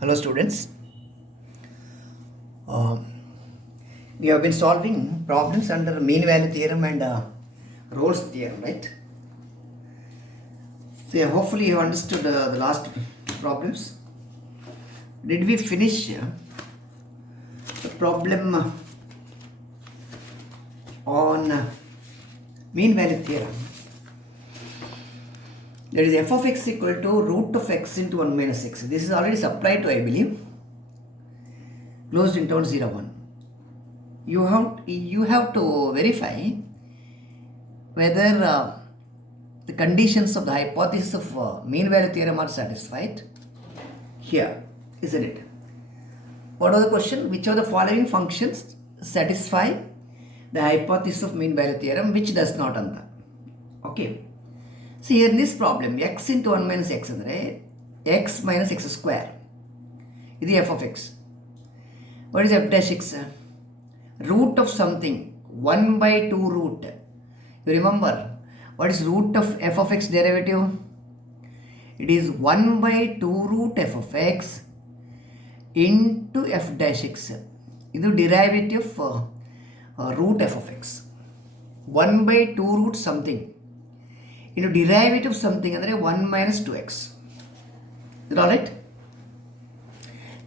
Hello students. Uh, we have been solving problems under mean value theorem and Rolle's theorem, right? So hopefully you understood the last problems. Did we finish the problem on mean value theorem? That is f of x equal to root of x into 1 minus x. This is already supplied to, I believe, closed interval 0, 1. You have to verify whether the conditions of the hypothesis of mean value theorem are satisfied here, isn't it? What was the question? Which of the following functions satisfy the hypothesis of mean value theorem, which does not anta? Okay. See here in this problem, x into 1 minus x andre x minus x square. This is f of x. What is f dash x? Root of something, 1 by 2 root. You remember, what is root of f of x derivative? It is 1 by 2 root f of x into f dash x. This is derivative of root f of x. 1 by 2 root something into derivative of something andre 1 minus 2x. Is it alright?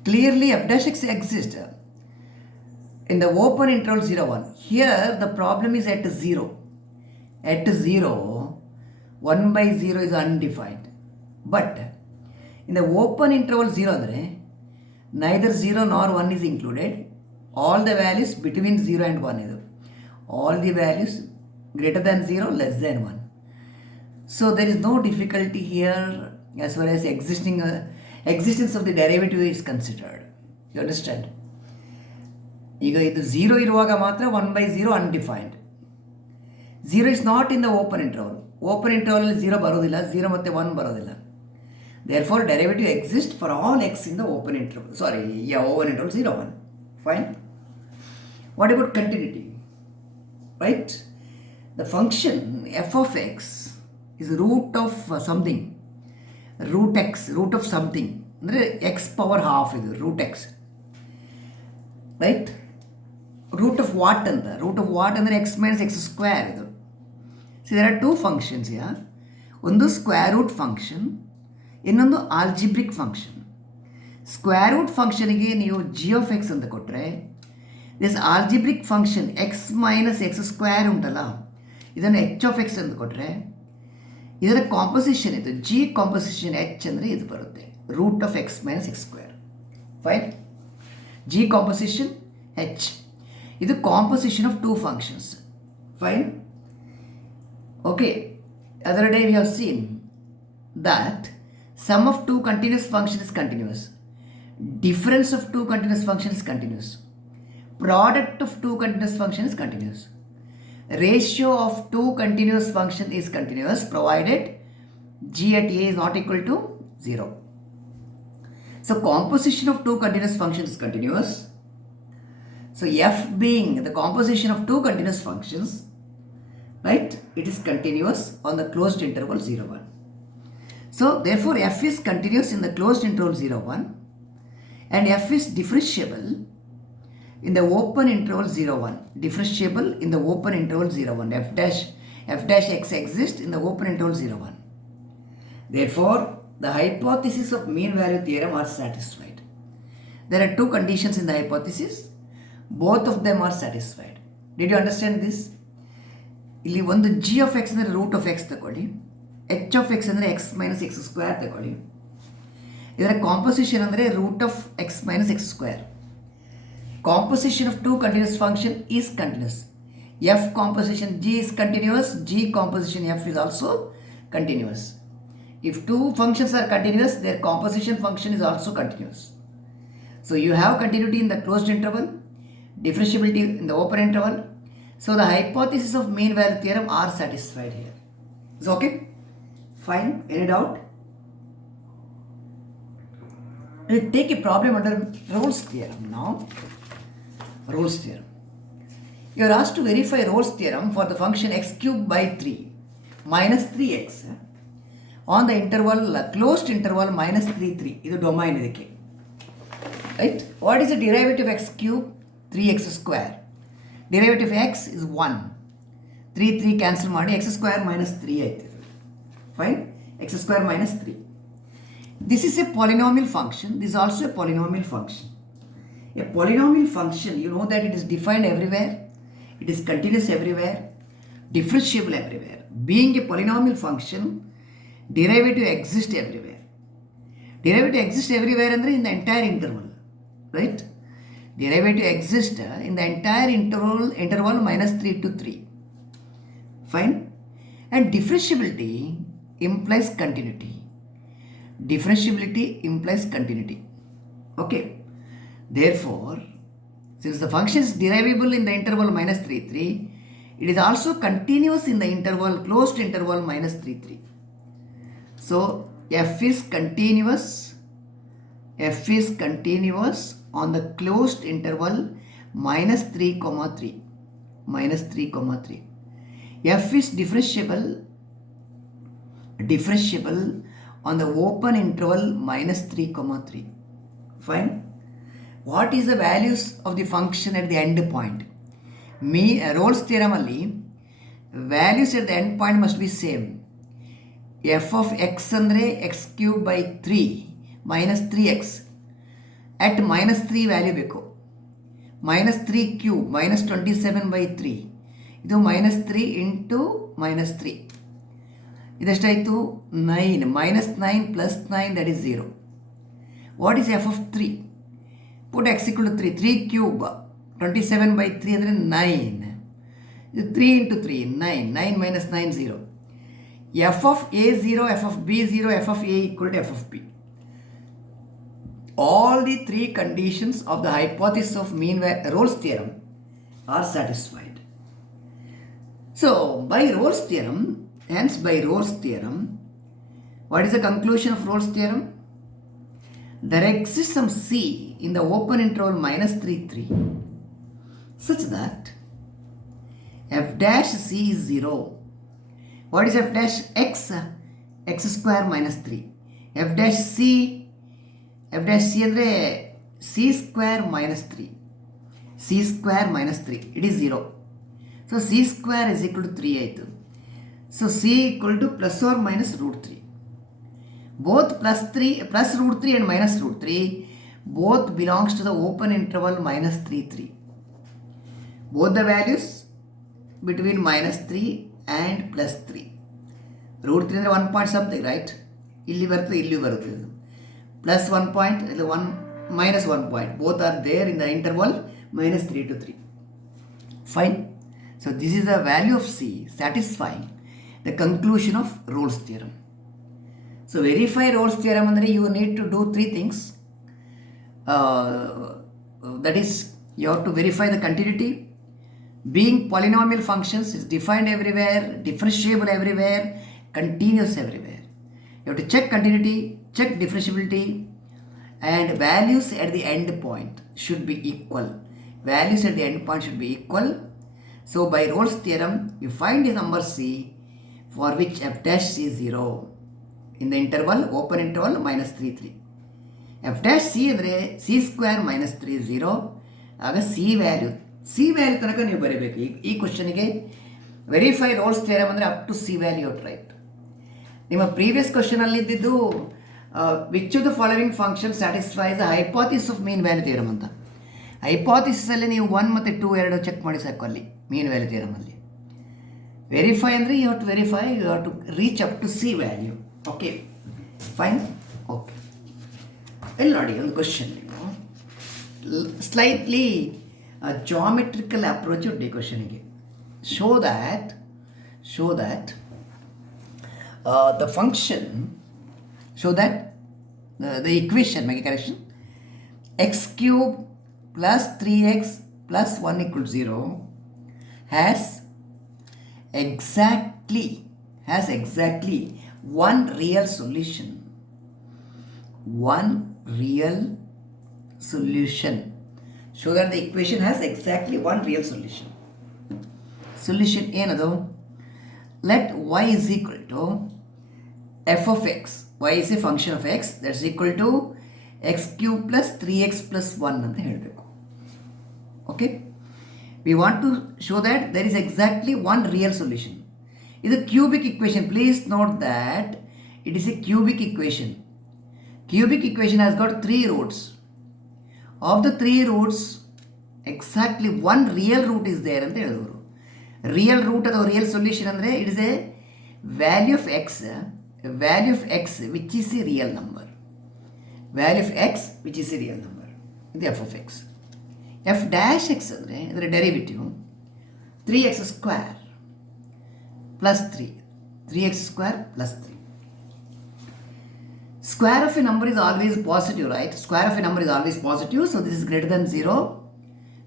Clearly f dash x exists in the open interval 0, 1. Here the problem is at 0. At 0, 1 by 0 is undefined. But in the open interval 0, neither 0 nor 1 is included. All the values between 0 and 1 is. All the values greater than 0, less than 1. So there is no difficulty here as far as existence of the derivative is considered. You understand? ಈಗ ಇದು 0 ಇರುವಾಗ ಮಾತ್ರ 1 by 0 undefined. 0 is not in the open interval. Open interval 0 ಬರೋದಿಲ್ಲ, 0 ಮತ್ತೆ 1 ಬರೋದಿಲ್ಲ. Therefore derivative exists for all x in the open interval. Open interval 0, 1. Fine. What about continuity? Right? The function f of x is root of something. Root x, root of something. ಅಂದರೆ x power half ಇದು root x. Right? Root of what ಅಂತ? Root of what ಅಂದರೆ x minus x square ಇದು. See, there are two functions here. ಒಂದು square root function, ಇನ್ನೊಂದು algebraic function. Square root functionಗೆ ನೀವು g of x ಅಂತ ಕೊಟ್ಟರೆ, this algebraic function x minus x square ಉಂಟಲ್ಲ, ಇದನ್ನು h of x ಅಂತ ಕೊಟ್ಟರೆ, ಇದರ ಕಾಂಪೊಸಿಷನ್ ಇದು g ಕಾಂಪೊಸಿಷನ್ h ಅಂದರೆ ಇದು ಬರುತ್ತೆ, root of x minus x square. Fine? g composition h. ಇದು composition of two functions. Fine? Okay. Other day we have seen that sum of two continuous functions is continuous. Difference of two continuous functions is continuous. Product of two continuous functions is continuous. Ratio of two continuous function is continuous provided g at a is not equal to 0. So composition of two continuous functions is continuous. So f being the composition of two continuous functions, right, it is continuous on the closed interval 0, 1. So therefore f is continuous in the closed interval 0, 1 and f is differentiable in the open interval 0, 1. Differentiable in the open interval 0, 1. f dash x exists in the open interval 0, 1. Therefore, the hypothesis of mean value theorem are satisfied. There are two conditions in the hypothesis. Both of them are satisfied. Did you understand this? ಇಲ್ಲಿ ಒಂದು g of x ಅಂದರೆ root of x ತಗೊಳ್ಳಿ, h of x ಅಂದರೆ x minus x square ತಗೊಳ್ಳಿ. ಇದರ composition ಅಂದರೆ root of x minus x square. Composition of two continuous function is continuous. F composition g is continuous, g composition f is also continuous. If two functions are continuous, their composition function is also continuous. So you have continuity in the closed interval, differentiability in the open interval. So the hypothesis of mean value theorem are satisfied here. Is okay? Fine. Any doubt? We'll take a problem under Rolle's theorem now. Rolle's theorem. You are asked to verify Rolle's theorem for the function x cubed by 3 minus 3x on the interval closed interval minus 3, 3. ಇದು domain ಇದಕ್ಕೆ. Right? What is the derivative of x cube? 3x square. Derivative of x is 1. 3 cancel ಮಾಡಿ x square minus 3 ಆಯ್ತು. Fine? X square minus 3. This is a polynomial function. This is also a polynomial function. A polynomial function, you know that it is defined everywhere. It is continuous everywhere. Differentiable everywhere. Being a polynomial function, derivative exists everywhere. Derivative exists everywhere in the entire interval. Right? Derivative exists in the entire interval minus 3 to 3. Fine? And differentiability implies continuity. Differentiability implies continuity. Okay? Therefore, since the function is derivable in the interval minus 3, 3, it is also continuous in the interval, closed interval minus 3, 3. So, f is continuous on the closed interval minus 3, 3. Minus 3, 3. F is differentiable on the open interval minus 3, 3. Fine? What is the values of the function at the end point? Rolle's theorem alli values at the end point must be same. F of x andre x cube by 3 minus 3x at minus 3 value ಬೇಕು. minus 3 cube minus 27 by 3 ಇದು minus 3 into minus 3 ಇದೆಷ್ಟಾಯಿತು 9 minus 9 plus 9 that is 0. What is f of 3? Put x equal to 3. 3 cube 27 by 3 ಅಂದರೆ 9. ಇದು 3 into 3 9. 9 minus 9 0. f of a 0, f of b 0, f of a equal to f of b. All the three conditions of the hypothesis of Rolle's theorem are satisfied. So, by Rolle's theorem, what is the conclusion of Rolle's theorem? There exists some c in the open interval minus 3, 3 such that f dash c is 0. What is f dash x? X square minus 3. F dash c ಅಂದರೆ c square minus 3. c square minus 3. It is 0. So c square is equal to 3 ಆಯಿತು. So c equal to plus or minus root 3. Both plus root 3 and minus root 3 both belongs to the open interval minus 3, 3. Both the values between minus 3 and plus 3. Root 3 ಅಂದರೆ 1 point something, right? ಇಲ್ಲಿ ಬರುತ್ತೆ plus 1 point, 1 minus 1 point. Both are there in the interval minus 3 to 3. Fine. So this is the value of c satisfying the conclusion of Rolle's theorem. So verify Rolle's theorem ಅಂದರೆ you need to do 3 things. That is, you have to verify the continuity. Being polynomial functions is defined everywhere, differentiable everywhere, continuous everywhere. You have to check continuity, check differentiability, and values at the end point should be equal. Values at the end point should be equal. So by Rolle's theorem, you find the number c for which f dash c is 0 in the interval, open interval minus 3, 3. f dash c ಅಂದರೆ c square minus 3 0. ಆಗ c value ತನಕ ನೀವು ಬರೀಬೇಕು. ಈ ಕ್ವಶನಿಗೆ verify Rolle's theorem ಅಂದರೆ up to c value right. ನಿಮ್ಮ previous ಕ್ವಶನಲ್ಲಿ ಇದ್ದಿದ್ದು which of the following function satisfies the hypothesis of mean value theorem ಅಂತ. ಹೈಪಾಥಿಸಿಸಲ್ಲಿ ನೀವು 1 ಮತ್ತು 2 ಎರಡು ಚೆಕ್ ಮಾಡಿ ಸಾಕು ಅಲ್ಲಿ ಮೀನ್ ವ್ಯಾಲ್ಯೂ ಥಿಯರಮಲ್ಲಿ. ವೆರಿಫೈ ಅಂದರೆ you have to verify, you have to reach up to c value. Okay fine. Okay, ಇಲ್ಲಿ ನೋಡಿ ಒಂದು ಕ್ವಶನ್, ನೀವು ಸ್ಲೈಟ್ಲಿ ಜಾಮೆಟ್ರಿಕಲ್ ಅಪ್ರೋಚ್ ಉಂಟು ಈ ಕ್ವಶನಿಗೆ. Show that the function, show that the equation, make a correction, x cube plus 3x plus 1 equals 0 has exactly one real solution. Show that the equation has exactly one real solution. Solution ಏನದು? Let y is equal to f of x. Y is a function of x, that's equal to x cube plus 3x plus 1 ಅಂತ ಹೇಳಬೇಕು. Okay, we want to show that there is exactly one real solution. ಇದು cubic equation. Please note that it is a cubic equation. Cubic equation has got 3 roots. Of the 3 roots, exactly one real root is there ಅಂತ ಹೇಳಿದ್ರು. Real root ಅಥವಾ real solution ಅಂದರೆ it is a value of x which is a real number. Value of x which is a real number. ಇದು f of x. f dash x ಅಂದರೆ ಇದರ derivative 3x square plus 3. 3x square plus 3. Square of a number is always positive, right? Square of a number is always positive, so this is greater than 0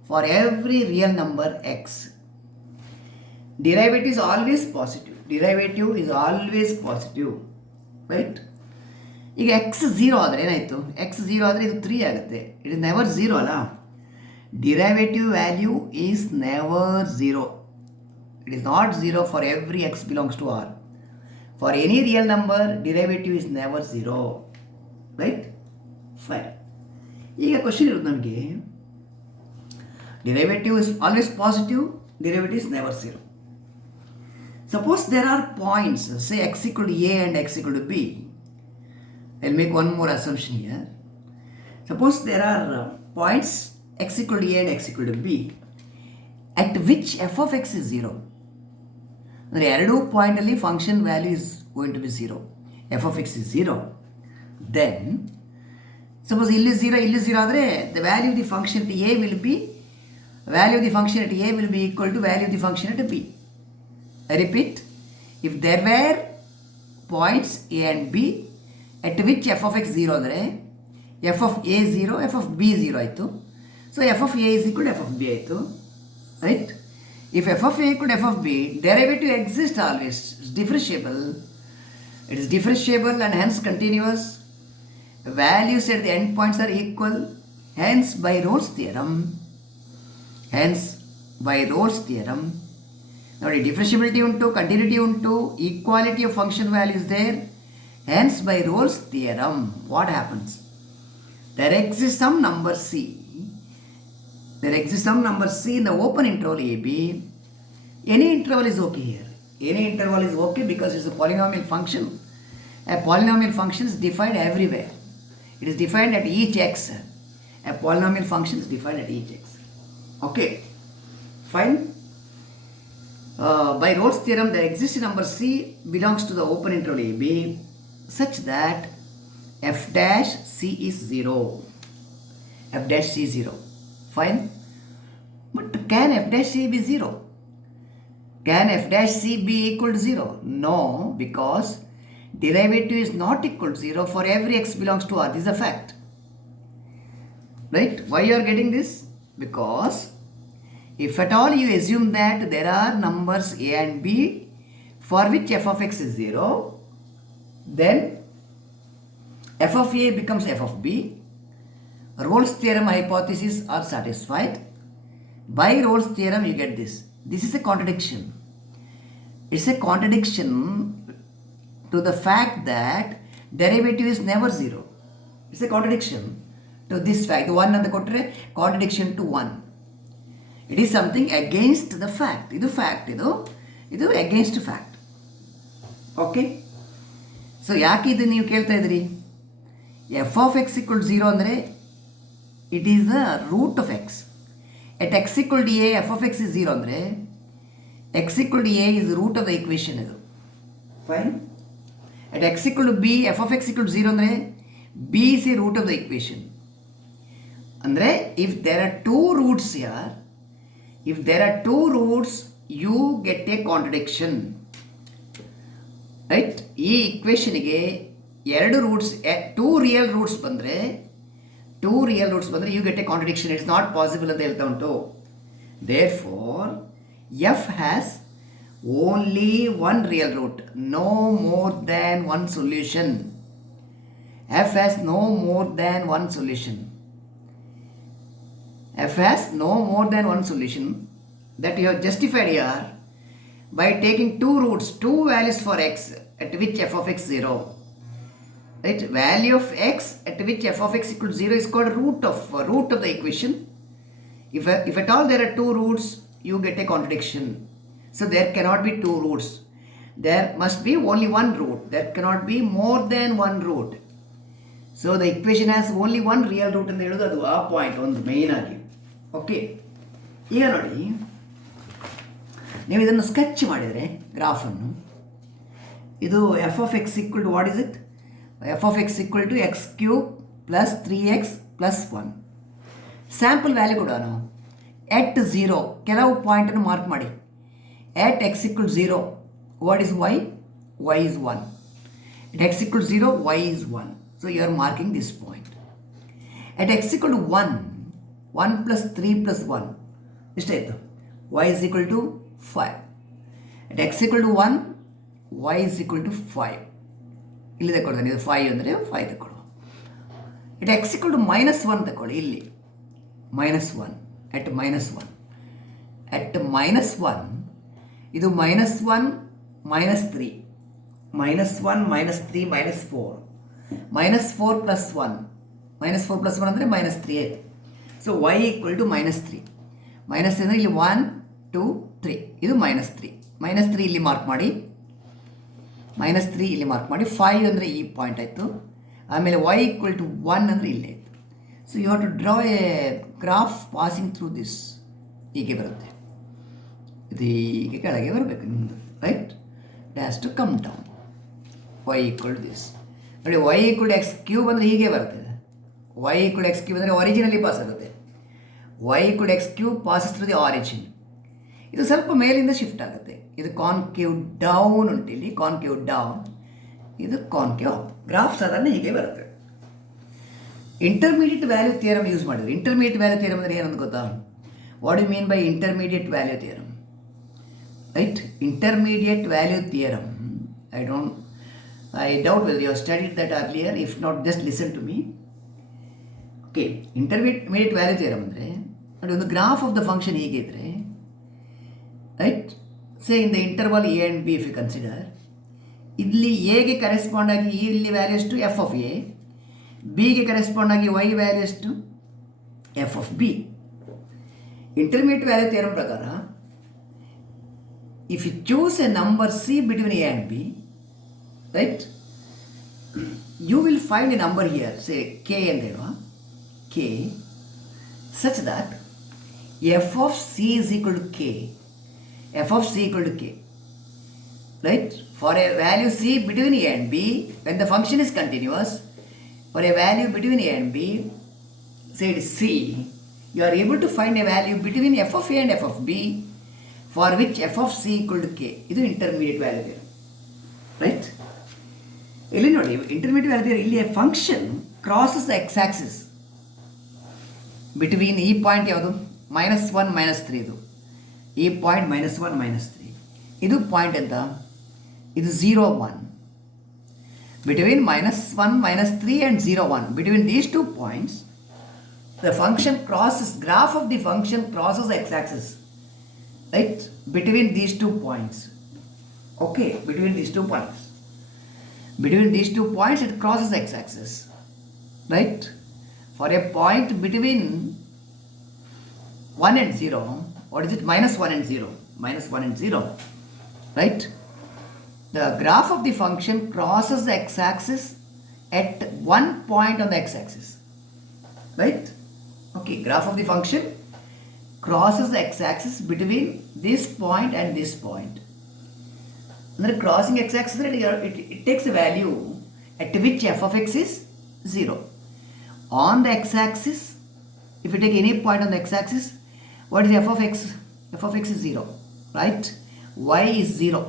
for every real number x. Derivative is always positive. Derivative is always positive, right? ಈಗ x 0 ಆದರೆ ಏನಾಯಿತು? x 0 ಆದರೆ ಇದು 3 ಆಗುತ್ತೆ. It is never 0 ಅಲ್ಲ? Derivative value is never 0. It is not 0 for every x belongs to R. For any real number, derivative is never 0. Right? Fine. ಈಗ question ಇರೋದು ನಮಗೆ derivative is always positive, derivative is never 0. Suppose there are points, say x equal to a and x equal to b. I'll make one more assumption here. Suppose there are points x equal to a and x equal to b at which f of x is 0. ಅಂದರೆ ಎರಡೂ ಪಾಯಿಂಟಲ್ಲಿ function value is going to be 0. F of x is 0. Then suppose ಇಲ್ಲಿ 0 ಆದರೆ the value of the function at a will be equal to value of the function at b. I repeat, if there were points a and b at which f of x 0 ಅಂದರೆ f of a 0, f of b 0 ಆಯಿತು. So f of a is equal to F of B ಆಯಿತು, right? If f of a equal to f of b, derivative exists always. It's differentiable. It is differentiable and hence continuous. Values at the endpoints are equal. Hence, by Rolle's theorem. Now, the differentiability unto, continuity unto, equality of function value is there. Hence, by Rolle's theorem, what happens? There exists some number c. In the open interval AB. Any interval is okay here. Any interval is okay because it's a polynomial function. A polynomial function is defined everywhere. It is defined at each x. A polynomial function is defined at each x. Okay. Fine. By Rolle's theorem, there exists a number c belongs to the open interval AB such that f dash c is 0. F dash c is 0. Fine. But can f dash c be 0? Can f dash c be equal to 0? No, because derivative is not equal to 0 for every x belongs to R. This is a fact. Right? Why you are getting this? Because if at all you assume that there are numbers a and b for which f of x is 0, then f of a becomes f of b. Rolle's theorem hypotheses are satisfied. By Rolle's theorem you get this. This is a contradiction. It's a contradiction to the fact that derivative is never 0. It's a contradiction to this fact. 1 and the contradiction to 1. It is something against the fact. This fact. This against fact. Okay? So, ಯಾಕೆ ಇದು ನೀವು ಕೇಳ್ತಾ ಇದ್ರಿ? f of x equal to 0 ಅಂದರೆ it is the root of x. At x equal to a, f of x is 0 ಅಂದರೆ x equal to a is the root of the equation ಇದು. Fine. At x equal to b, f of x equal to 0 ಅಂದರೆ b is the root of the equation. ಅಂದರೆ if there are two roots here, you get a contradiction. Right? ಈ equationಗೆ ಎರಡು roots, two real roots ಬಂದರೆ you get a contradiction. It's not possible ಅಂತ ಹೇಳ್ತಾ ಉಂಟು. Therefore, f has only one real root, no more than one solution. F has no more than one solution. That you have justified here by taking two roots, two values for x at which f of x 0. right? Value of x at which f of x equals 0 is called root of the equation. If at all there are two roots, you get a contradiction. So there cannot be two roots. There must be only one root. There cannot be more than one root. So the equation has only one real root ಅಂತ ಹೇಳೋದು ಅದು ಆ point ಒಂದು main ಆಗಿ. Okay, ಈಗ ನೋಡಿ, ನೀವು ಇದನ್ನು ಸ್ಕೆಚ್ ಮಾಡಿದರೆ ಗ್ರಾಫನ್ನು, ಇದು f of x equal to what is it? F of x equal to x cube plus 3x plus 1. Sample value ಕೊಡೋಣ. ಎಟ್ 0 ಕೆಲವು ಪಾಯಿಂಟನ್ನು ಮಾರ್ಕ್ ಮಾಡಿ. At x equal 0, what is y? Y is 1. At x equal to 0, y is 1. So you are marking this point. At x equal to 1, 1 plus 3 plus 1, y is equal to 5. At x equal to 1, y is equal to 5. ಇಲ್ಲಿ ತಗೊಳ್ತಾನೆ, ಇದು 5 ಅಂದರೆ 5 ತಗೊಳ್ಳುವ. At x equal to minus 1 ತಗೊಳ್ಳಿ, ಇಲ್ಲಿ minus 1. At minus 1. At minus 1, ಇದು minus 1, minus 3. Minus 1, minus 3, minus 4. Minus 4 plus 1. Minus 4 plus 1 ಅಂದರೆ minus 3 ಆಯಿತು. So y equal to minus 3. Minus 3 ಅಂದರೆ ಇಲ್ಲಿ 1, 2, 3. ಇದು minus 3. Minus 3 ಇಲ್ಲಿ ಮಾರ್ಕ್ ಮಾಡಿ. Minus 3 ಇಲ್ಲಿ ಮಾರ್ಕ್ ಮಾಡಿ. 5 ಅಂದರೆ ಈ ಪಾಯಿಂಟ್ ಆಯಿತು. ಆಮೇಲೆ y ಈಕ್ವಲ್ ಟು 1 ಅಂದರೆ ಇಲ್ಲೇ ಆಯಿತು. So you have to draw a graph passing through this. ಹೀಗೆ ಬರುತ್ತೆ, ಇದು ಹೀಗೆ ಕೆಳಗೆ ಬರಬೇಕು ನಿಮ್ಮದು, right? It has to come down. y equal to this ನೋಡಿ. y equal to x cube ಅಂದರೆ ಹೀಗೆ ಬರ್ತದೆ. y equal to x cube ಅಂದರೆ ಒರಿಜಿನಲ್ಲಿ ಪಾಸ್ ಆಗುತ್ತೆ. y equal to x cube passes through the origin. ಇದು ಸ್ವಲ್ಪ ಮೇಲಿಂದ ಶಿಫ್ಟ್ ಆಗುತ್ತೆ. ಇದು ಕಾನ್ಕೇವ್ ಡೌನ್ ಉಂಟು, ಇಲ್ಲಿ ಕಾನ್ಕೇವ್ ಡೌನ್, ಇದು ಕಾನ್ಕೇವ್ ಅಪ್. ಗ್ರಾಫ್ ಸಾಧಾರಣ ಹೀಗೆ ಬರುತ್ತೆ. ಇಂಟರ್ಮೀಡಿಯೇಟ್ ವ್ಯಾಲ್ಯೂ ಥಿಯರಮ್ ಯೂಸ್ ಮಾಡಿದ್ರು. ಇಂಟರ್ಮೀಡಿಯೇಟ್ ವ್ಯಾಲ್ಯೂ ಥಿಯರಮ್ ಅಂದರೆ ಏನಂತ ಗೊತ್ತಾ? What you mean by intermediate value theorem? Right? Intermediate value theorem. I doubt whether you have studied that earlier. If not, just listen to me. Okay, intermediate value theorem ಅಂದರೆ ನೋಡಿ, ಒಂದು graph of the function ಹೀಗೆ ಇದ್ರೆ, right? Say in the interval a and b, if you consider, ಇಲ್ಲಿ ಎಗೆ correspond ಆಗಿ ಇಲ್ಲಿ value ಎಷ್ಟು? F of a. ಬಿಗೆ ಕರೆಸ್ಪಾಂಡ್ ಆಗಿ y ವ್ಯಾಲ್ಯೂ ಎಷ್ಟು? F of b. Intermediate value theorem ಪ್ರಕಾರ, if you choose a number c between a and b, right, you will find a number here, say k and k, such that f of c is equal to k. F of c equal to k, right? For a value c between a and b, when the function is continuous, for a value between a and b, say it is c, you are able to find a value between f of a and f of b, for which f of c equal to k. ಇದು intermediate value theorem, right? ಇಲ್ಲಿ ನೋಡಿ, intermediate value theorem, ಇಲ್ಲಿ function crosses the X Axis between ಈ point ಯಾವುದು? -1, -3. ಇದು ಈ point -1, -3. ಇದು point ಅಂತ, ಇದು 0, 1. Between -1, -3 and 0, 1, between these 2 points, the function crosses, graph of the function crosses the x-axis, right? Between these 2 points. Okay, between these 2 points. Between these 2 points, it crosses the x-axis, right? For a point between 1 and 0, what is it? -1 and 0. -1 and 0, right? The graph of the function crosses the x-axis at one point on the x-axis, right? Okay, graph of the function crosses the x-axis between this point and this point. Under crossing x-axis, it takes a value at which f of x is 0. On the x-axis, if you take any point on the x-axis, what is f of x? F of x is 0, right? Y is 0.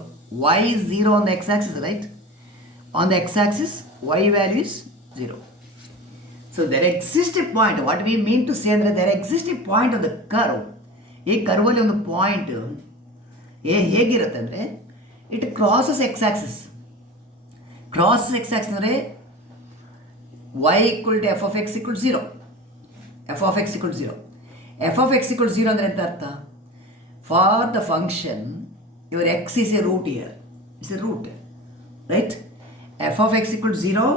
Y is 0 on the x-axis, right? On the x-axis, y value is 0. So there exists a point. What we mean to say that there exists a point on the curve. ಈ ಕರ್ವಲ್ಲಿ ಒಂದು point ಹೇಗಿರುತ್ತೆ ಅಂದರೆ, it crosses x-axis. Crosses x-axis ಅಂದರೆ y equal to f of x equal to 0. f of x equal to 0. f of x equal to 0 ಅಂದರೆ ಎಂತ ಅರ್ಥ? For the function your x is a root here. It's a root, right? f of x equal to 0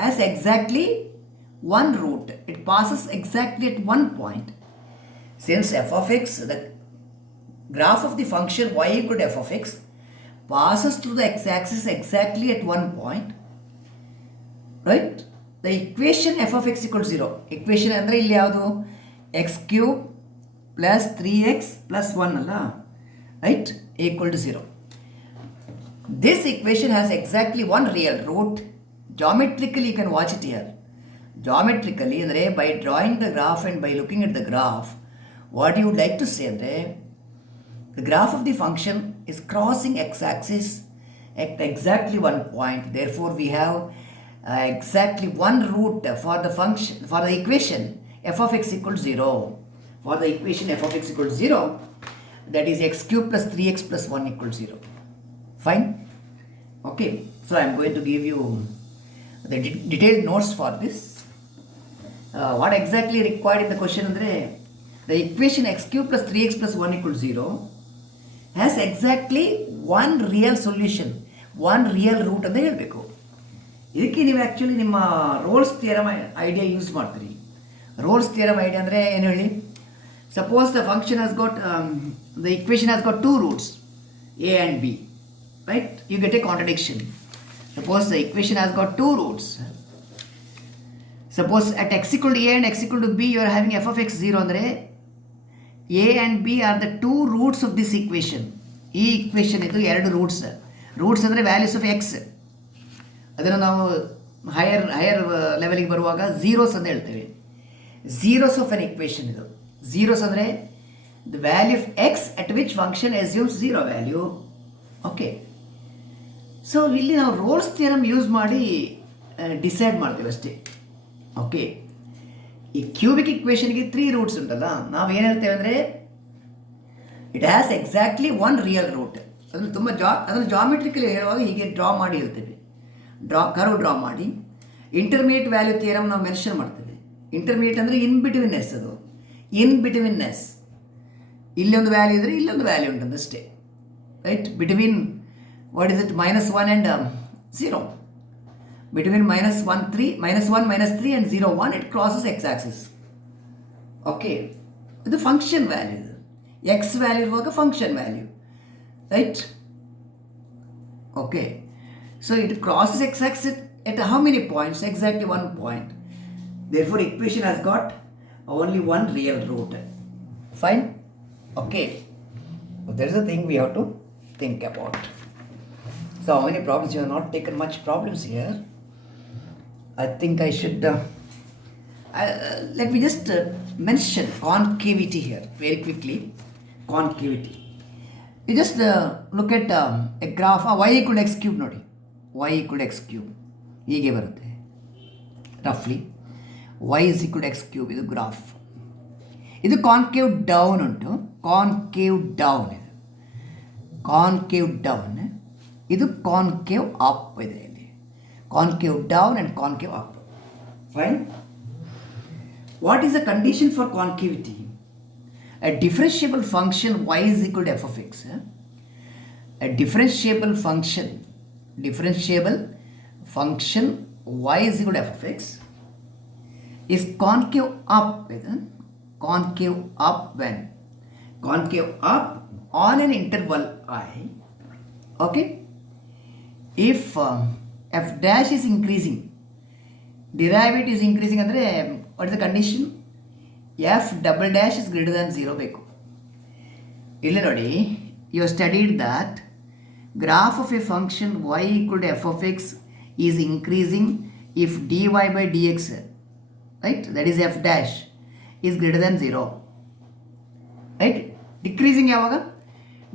has exactly one root. It passes exactly at one point. Since f of x, the graph of the function y equal to f of x, passes through the x-axis exactly at one point, right? The equation f of x equals 0. Equation ಅಂದರೆ ಇಲ್ಲಿ ಯಾವುದು x cube plus 3x plus 1 ಅಲ್ಲ, right, equal to 0. This equation has exactly one real root. Geometrically you can watch it here. Geometrically ಅಂದರೆ by drawing the graph and by looking at the graph, what you would like to say ಅಂದರೆ the graph of the function is crossing x-axis at exactly one point. Therefore we have exactly one root for the function, for the equation f of x equals 0. For the equation f of x equals 0, that is x cube plus 3x plus 1 equals 0. Fine. Okay, so I am going to give you the detailed notes for this. What exactly required in the question andre, the equation x cube plus 3x plus 1 equals 0 has exactly one real solution, one real root ಅಂತ ಹೇಳಬೇಕು. ಇದಕ್ಕೆ ನೀವು actually ನಿಮ್ಮ rolls theorem idea use ಮಾಡ್ತೀರಿ. Rolls theorem idea ಅಂದರೆ ಏನು ಹೇಳಿ, suppose the function has got the equation has got two roots a and b, right? You get a contradiction. Suppose the equation has got two roots. Suppose at x equal to a and x equal to b you are having f of x 0 ಅಂದರೆ a and b are the two roots of this equation. ಈ equation ಇದು ಎರಡು roots ಅಂದರೆ values of X. ಅದನ್ನು ನಾವು higher ಲೆವೆಲಿಗೆ ಬರುವಾಗ zeros ಅಂತ ಹೇಳ್ತೇವೆ. ಝೀರೋಸ್ ಆಫ್ ಎನ್ ಇಕ್ವೇಷನ್ ಇದು. ಝೀರೋಸ್ ಅಂದರೆ the value of X at which function ಎಸ್ಯೂಮ್ಸ್ zero value. Okay, so ಇಲ್ಲಿ ನಾವು ರೋಲ್ಸ್ ಥಿಯರಮ್ ಯೂಸ್ ಮಾಡಿ ಡಿಸೈಡ್ ಮಾಡ್ತೇವೆ ಅಷ್ಟೇ. ಓಕೆ, ಈ ಕ್ಯೂಬಿಕ್ ಇಕ್ವೇಷನ್ಗೆ 3 ರೂಟ್ಸ್ ಉಂಟಲ್ಲ, ನಾವು ಏನು ಹೇಳ್ತೇವೆ ಅಂದರೆ it has exactly one real root. ಅದನ್ನು ತುಂಬ ಅದನ್ನು ಜಾಮೆಟ್ರಿಕಲಿ ಹೇಳುವಾಗ ಹೀಗೆ ಡ್ರಾ ಮಾಡಿ ಹೇಳ್ತೇವೆ. ಕರ್ವ್ ಡ್ರಾ ಮಾಡಿ ಇಂಟರ್ಮೀಡಿಯೇಟ್ ವ್ಯಾಲ್ಯೂ ಥಿಯರಮ್ ನಾವು ಮೆನ್ಷನ್ ಮಾಡ್ತೇವೆ. ಇಂಟರ್ಮೀಡಿಯೇಟ್ ಅಂದರೆ ಇನ್ ಬಿಟ್ವೀನ್ನೆಸ್. ಅದು ಇನ್ ಬಿಟ್ವೀನ್ನೆಸ್, ಇಲ್ಲೊಂದು ವ್ಯಾಲ್ಯೂ ಇದ್ದರೆ ಇಲ್ಲೊಂದು ವ್ಯಾಲ್ಯೂ ಉಂಟಂದಷ್ಟೇ, right? Between what is it -1 and 0, between -1 and 0 1 it crosses x axis. Okay, ಇದು ಫಂಕ್ಷನ್ ವ್ಯಾಲ್ಯೂ. ಇದು ಎಕ್ಸ್ ವ್ಯಾಲ್ಯೂ ಇರುವಾಗ function value, right? Okay, so it crosses x-axis at how many points? Exactly one point. Therefore equation has got only one real root. Fine. Okay, so there is a thing we have to think about. So how many problems? You have not taken much problems here. I think I should let me just mention concavity here very quickly. Concavity, you just look at a graph y equal to x cube ನೋಡಿ. y equal to x cube ಹೀಗೆ ಬರುತ್ತೆ ರಫ್ಲಿ. y is equal to x cube ಇದು graph. ಇದು concave down ಉಂಟು, concave down ಇದು, concave down. ಇದು concave up ಇದೆ. ಇಲ್ಲಿ concave down and concave up. Fine. What is the condition for concavity? A differentiable function y is equal to f of x. A differentiable function y is equal to f of x is concave up with concave up when concave up on an interval I. Okay, if f dash is increasing, derivative is increasing ಅಂದರೆ what is the condition? f double dash is greater than 0 ಬೇಕು. ಇಲ್ಲಿ ನೋಡಿ, you have studied that graph of a function y equal to f of x is increasing if dy by dx, right, that is f dash is greater than 0, right? Decreasing ಯಾವಾಗ?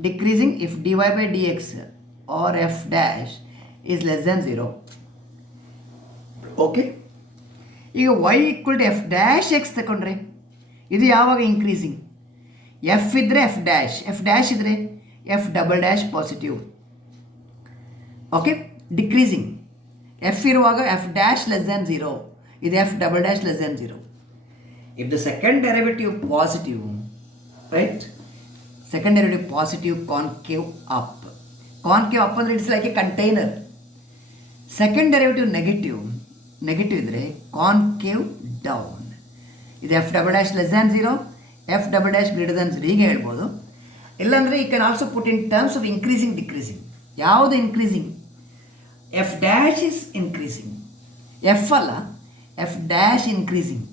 Decreasing if dy by dx or f dash is less than 0. Okay, ಈಗ y equal to f dash x ತಗೊಂಡ್ರೆ ಇದು ಯಾವಾಗ increasing? F ಇದ್ದರೆ f dash ಇದ್ದರೆ f double dash positive. Okay, decreasing f ಇರುವಾಗ f dash less than 0, ಇದು f double dash less than 0. If the second derivative positive, right, second derivative positive, concave up. Concave up ಅಂದರೆ it's like a container. Second derivative negative, negative ಇದ್ದರೆ concave down. ಇದು f double dash less than 0, f double dash greater than 0 ಹೀಗೆ ಹೇಳ್ಬೋದು. ಇಲ್ಲಾಂದರೆ you can also put in terms of increasing decreasing. ಯಾವುದು increasing? F dash is increasing. F ಅಲ್ಲ, f dash increasing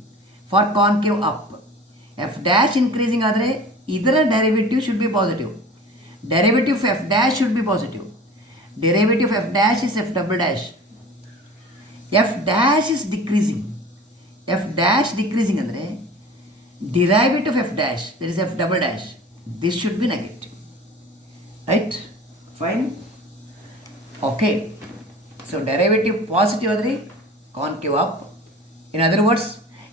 for concave up. F dash increasing ಆದರೆ ಇದರ derivative should be positive. Derivative of f dash should be positive. Derivative of f dash is f double dash. F dash is decreasing. F dash decreasing ಅಂದರೆ derivative of f dash, that is f double dash, this should be negative, right? Fine. Okay, so derivative positive adre concave up. In other words,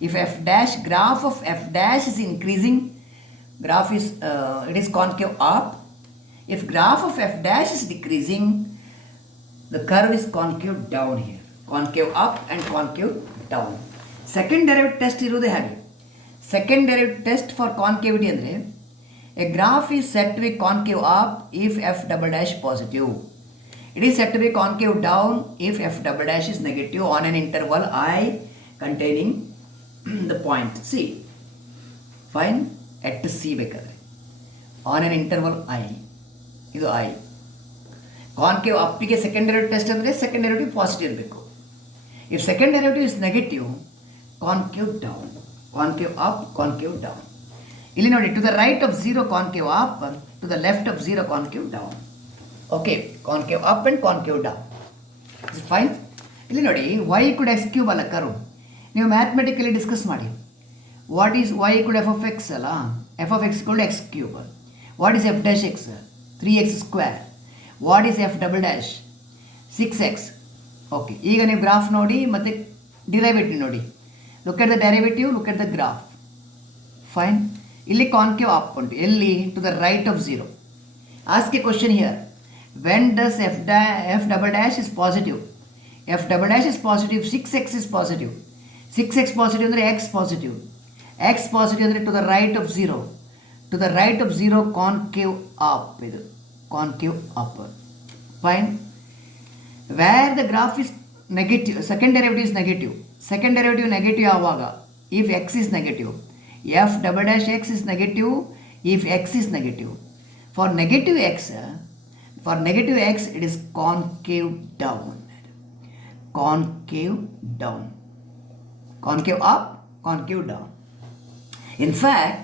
if f dash, graph of f dash is increasing, graph is it is concave up. If graph of f dash is decreasing, the curve is concave down here. Concave up and concave down. Second derivative test irude hage. Second derivative test for concavity andre, a graph is said to be concave up if f double dash positive. It is said to be concave down if f double dash is negative on an interval I containing the point C. Fine. At C ಬೇಕಾದ್ರೆ on an interval I. ಇದು I. Concave up ಗೆ second derivative test ಅಂದರೆ second derivative positive ಇರಬೇಕು. If second derivative is negative, concave down. Concave up, concave down. ಇಲ್ಲಿ ನೋಡಿ, to the right of 0 concave up, to the left of 0 concave down. Okay, concave up and concave down. Fine. ಇಲ್ಲಿ ನೋಡಿ, y ಕೂಡ x cube ಅಲ್ಲ ಕರು. ನೀವು mathematically discuss ಮಾಡಿ. What is y ಕೂಡ ಎಫ್ ಆಫ್ ಎಕ್ಸ್ ಅಲ್ಲ, ಎಫ್ ಆಫ್ ಎಕ್ಸ್ ಕೂಡ x cube. What is f dash x? 3x square. What is f double dash? 6x. Okay, ಈಗ ನೀವು ಗ್ರಾಫ್ ನೋಡಿ ಮತ್ತು ಡಿರೈವೇಟಿವ್ ನೋಡಿ. Look at the derivative, look at the graph. Fine. ಇಲ್ಲಿ concave up ಉಂಟು, ಎಲ್ಲಿ? To the right of 0. Ask a question here, when does f double dash is positive? F double dash is positive, 6x is positive. 6x positive ಅಂದರೆ x positive. X positive ಅಂದರೆ to the right of 0. To the right of 0 concave up. ಇದು concave up. Fine. Where the graph is negative, second derivative is negative. Second derivative negative ಆವಾಗ if x is negative. f double dash x is negative if x is negative. For negative x it is concave down. Concave down. Concave up, concave down. In fact,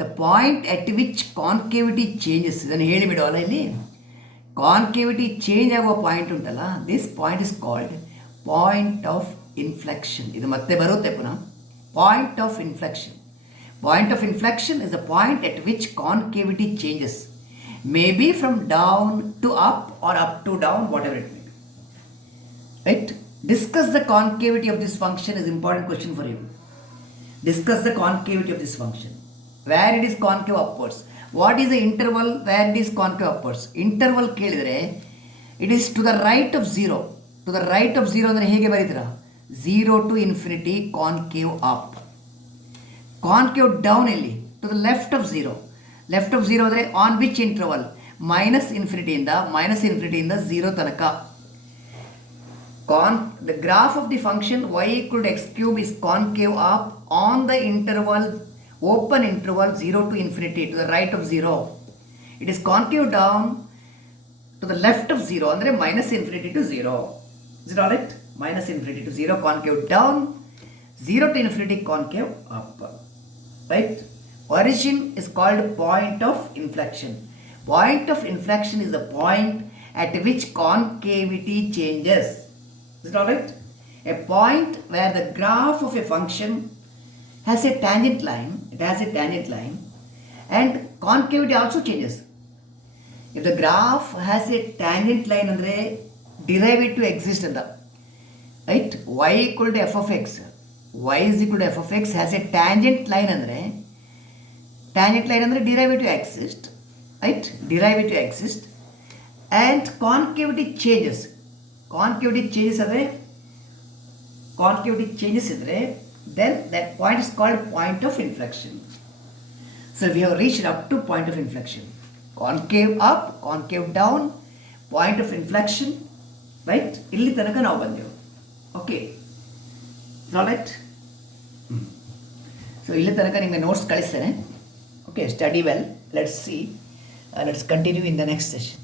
the point at which concavity changes, ಇದನ್ನು ಹೇಳಿಬಿಡೋಲ್ಲ ಇಲ್ಲಿ, concavity change ಆಗುವ point ಉಂಟಲ್ಲ, this point is called point of inflection. ಇದು ಮತ್ತೆ ಬರುತ್ತೆ ಪುನಃ, point of inflection. Point of inflection is the point at which concavity changes, maybe from down to up or up to down, whatever it may be. Right? Discuss the concavity of this function is important question for you. Discuss the concavity of this function. Where it is concave upwards. What is the interval where it is concave upwards? Interval ಕೇಳಿದರೆ it is to the right of 0. To the right of 0 ಅಂದರೆ ಹೇಗೆ ಬರೀತೀರಾ? 0 to infinity concave up. Concave down ಇಲ್ಲಿ to the left of 0. Left of 0 ಅಂದರೆ on which interval? Minus ಇನ್ಫಿನಿಟಿಯಿಂದ 0 ತನಕ. The graph of the function y equal to x cube is concave up on the interval, open interval 0 to infinity, to the right of 0. It is concave down to the left of 0 ಅಂದರೆ minus infinity to 0. Is it alright? Minus infinity to 0 concave down, 0 to infinity concave up. Right? Origin is called point of inflection. Point of inflection is the point at which concavity changes. Is it alright? A point where the graph of a function has a tangent line. It has a tangent line, and concavity also changes. If the graph has a tangent line, andre derivative exists in the right. Y equal to f of x. Y is equal to f of x has a tangent line ಅಂದರೆ derivative exists, right? Derivative exists and concavity changes. Concavity changes ಇದ್ರೆ then that point is called point of inflection. So we have reached up to point of inflection. Concave up, concave down, point of inflection, right? ಇಲ್ಲಿ ತನಕ ನಾವು ಬಂದೆವು. Okay. Right. So ಇಲ್ಲಿ ತನಕ ನಿಮಗೆ notes ಕಳಿಸ್ತೇನೆ. Okay, study well. Let's see, let's continue in the next session.